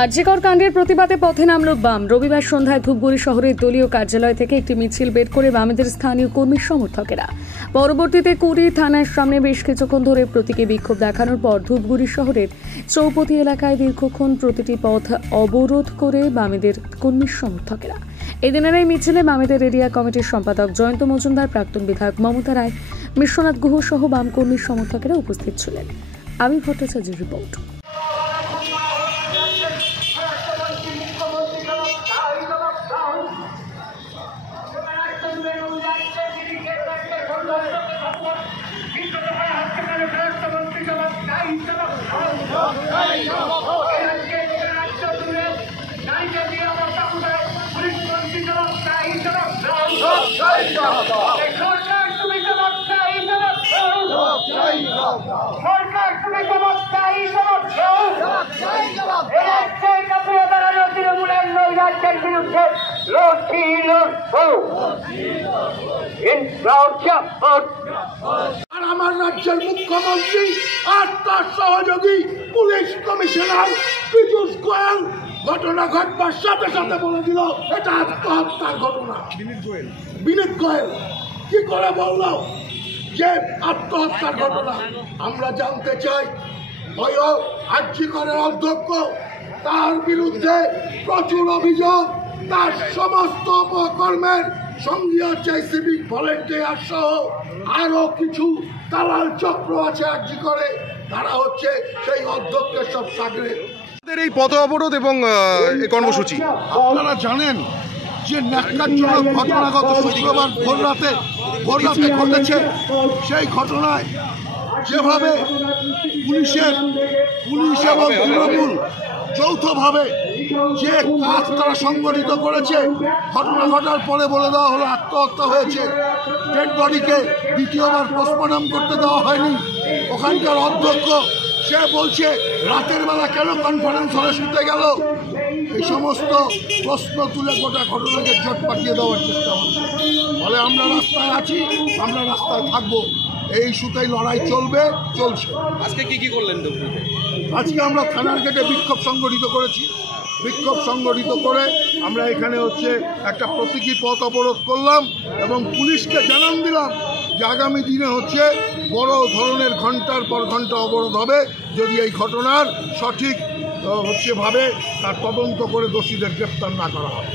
আরজিকর কাণ্ডের প্রতিবাদে পথে নামল বাম। রবিবার সন্ধ্যায় ধূপগুড়ি শহরের দলীয় কার্যালয় থেকে একটি মিছিল বের করে বামেদের স্থানীয় কর্মী সমর্থকেরা। পরবর্তীতে কুড়ি থানার সামনে বেশ কিছুক্ষণ ধরে প্রতীকী বিক্ষোভ দেখানোর পর ধূপগুড়ি শহরের চৌপতি এলাকায় দীর্ঘক্ষণ প্রতিটি পথ অবরোধ করে বামেদের কর্মী সমর্থকেরা। এদিনের এই মিছিলে বামেদের এরিয়া কমিটির সম্পাদক জয়ন্ত মজুমদার, প্রাক্তন বিধায়ক মমতা রায়, বিশ্বনাথ গুহ সহ বাম কর্মী সমর্থকেরা উপস্থিত ছিলেন। আমি ভট্টাচার্যের রিপোর্ট। আমার রাজ্যের মুখ্যমন্ত্রী আর তার সহযোগী পুলিশ কমিশনার পীযূষ গোয়েল ঘটনা ঘটবার সাথে সাথে বলে দিল এটা আত্মহত্যার ঘটনা। বিনীত গোয়েল কি করে বলল যে আত্মহত্যার ঘটনা? আমরা জানতে চাই আরজিকরের অধ্যক্ষ, তার বিরুদ্ধে প্রচুর অভিযোগ, তার সমস্ত অপকর্মের সঙ্গে আছে সিভিক ভলেন্টিয়ার সহ আরো কিছু দালাল চক্র আছে আরজিকরে, তারা হচ্ছে সেই অধ্যক্ষের সব সাগরে। এই পথ অবরোধ এবং কর্মসূচি আপনারা জানেন যে ন্যাক্কারজনক ঘটনা গত শুক্রবার ভোর রাতে ঘটেছে। সেই ঘটনায় যেভাবে পুলিশ এবং তৃণমূল যৌথভাবে যে কাজ তারা সংগঠিত করেছে, ঘটনা ঘটার পরে বলে দেওয়া হলো আত্মহত্যা হয়েছে। ডেড বডিকে দ্বিতীয়বার পোস্টমর্টম করতে দেওয়া হয়নি। ওখানকার অধ্যক্ষ সে বলছে রাতের বেলা কেন কনফারেন্স হলে শুতে গেল। এই সমস্ত প্রশ্ন তুলে গোটা ঘটনাকে জট পাঠিয়ে দেওয়ার চেষ্টা হচ্ছে। ফলে আমরা রাস্তায় আছি, আমরা রাস্তায় থাকবো, এই ইস্যুতেই লড়াই চলছে। আজকে কি করলেন? আজকে আমরা থানার গেটে বিক্ষোভ সংগঠিত করেছি। বিক্ষোভ সংগঠিত করে আমরা এখানে একটা প্রতীকী পথ অবরোধ করলাম এবং পুলিশকে জানান দিলাম যে আগামী দিনে বড় ধরনের ঘন্টার পর ঘন্টা অবরোধ হবে যদি এই ঘটনার সঠিক ভাবে তার তদন্ত করে দোষীদের গ্রেপ্তার না করা হয়।